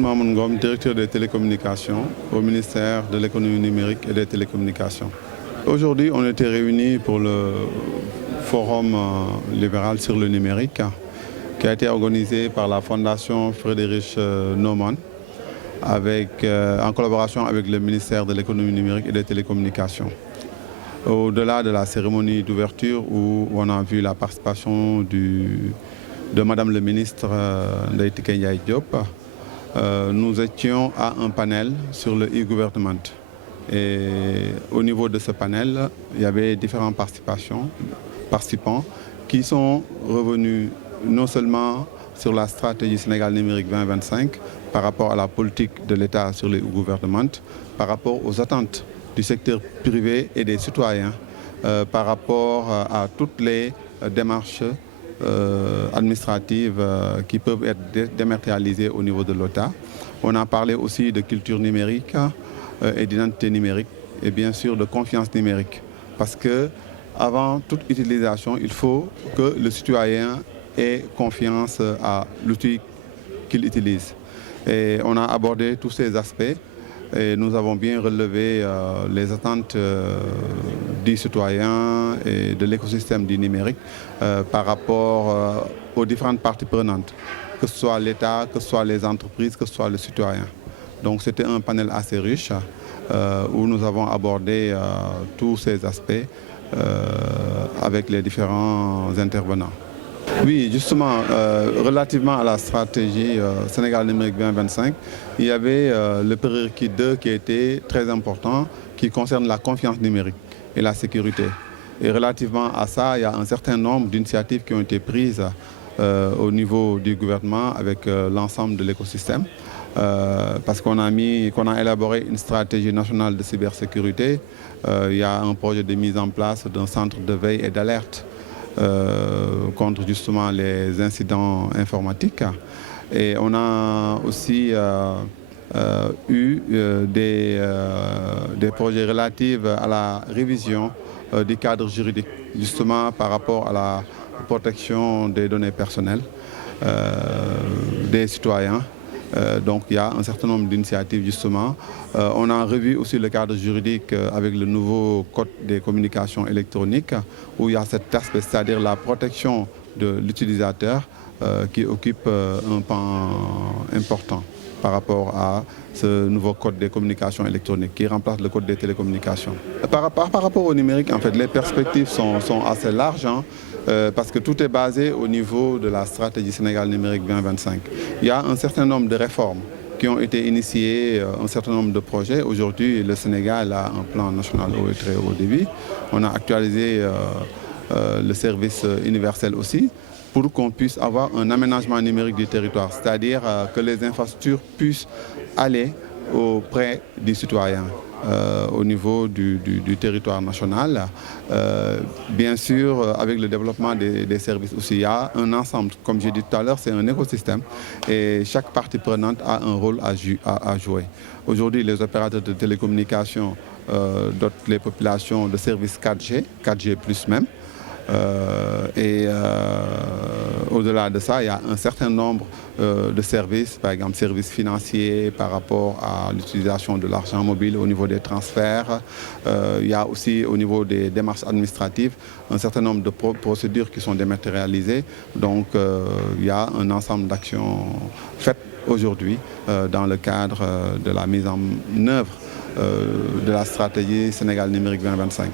Mamoun Ngom, directeur des télécommunications au ministère de l'économie numérique et des télécommunications. Aujourd'hui, on était réunis pour le forum libéral sur le numérique qui a été organisé par la Fondation Friedrich Naumann en collaboration avec le ministère de l'économie numérique et des télécommunications. Au-delà de la cérémonie d'ouverture où on a vu la participation de Madame le ministre Ndeye Tické Ndiaye Diop, nous étions à un panel sur le e-government. Et au niveau de ce panel, il y avait différents participants qui sont revenus non seulement sur la stratégie Sénégal numérique 2025 par rapport à la politique de l'État sur le e-government, par rapport aux attentes du secteur privé et des citoyens, par rapport à toutes les démarches administratives qui peuvent être dématérialisées au niveau de l'État. On a parlé aussi de culture numérique et d'identité numérique et bien sûr de confiance numérique. Parce que avant toute utilisation, il faut que le citoyen ait confiance à l'outil qu'il utilise. Et on a abordé tous ces aspects et nous avons bien relevé les attentes du citoyen et de l'écosystème du numérique par rapport aux différentes parties prenantes, que ce soit l'État, que ce soit les entreprises, que ce soit le citoyen. Donc c'était un panel assez riche où nous avons abordé tous ces aspects avec les différents intervenants. Oui, justement, relativement à la stratégie Sénégal numérique 2025, il y avait le prérequis 2 qui était très important, qui concerne la confiance numérique et la sécurité. Et relativement à ça, il y a un certain nombre d'initiatives qui ont été prises au niveau du gouvernement avec l'ensemble de l'écosystème. Parce qu'on a élaboré une stratégie nationale de cybersécurité. Il y a un projet de mise en place d'un centre de veille et d'alerte contre justement les incidents informatiques. Et on a aussi eu des projets relatifs à la révision du cadre juridique, justement par rapport à la protection des données personnelles des citoyens. Donc il y a un certain nombre d'initiatives justement. On a revu aussi le cadre juridique avec le nouveau code des communications électroniques où il y a cet aspect, c'est-à-dire la protection de l'utilisateur qui occupe un pan important par rapport à ce nouveau code des communications électroniques qui remplace le code des télécommunications. Par rapport au numérique, en fait, les perspectives sont assez larges parce que tout est basé au niveau de la stratégie Sénégal numérique 2025. Il y a un certain nombre de réformes qui ont été initiées, un certain nombre de projets. Aujourd'hui, le Sénégal a un plan national haut et très haut débit. On a actualisé le service universel aussi, pour qu'on puisse avoir un aménagement numérique du territoire, c'est-à-dire que les infrastructures puissent aller auprès des citoyens au niveau du territoire national. Bien sûr, avec le développement des services aussi, il y a un ensemble, comme j'ai dit tout à l'heure, c'est un écosystème et chaque partie prenante a un rôle à jouer. Aujourd'hui, les opérateurs de télécommunications dotent les populations de services 4G, 4G plus même. Au-delà de ça, il y a un certain nombre de services, par exemple services financiers par rapport à l'utilisation de l'argent mobile au niveau des transferts. Il y a aussi au niveau des démarches administratives un certain nombre de procédures qui sont dématérialisées. Donc il y a un ensemble d'actions faites aujourd'hui dans le cadre de la mise en œuvre de la stratégie Sénégal numérique 2025.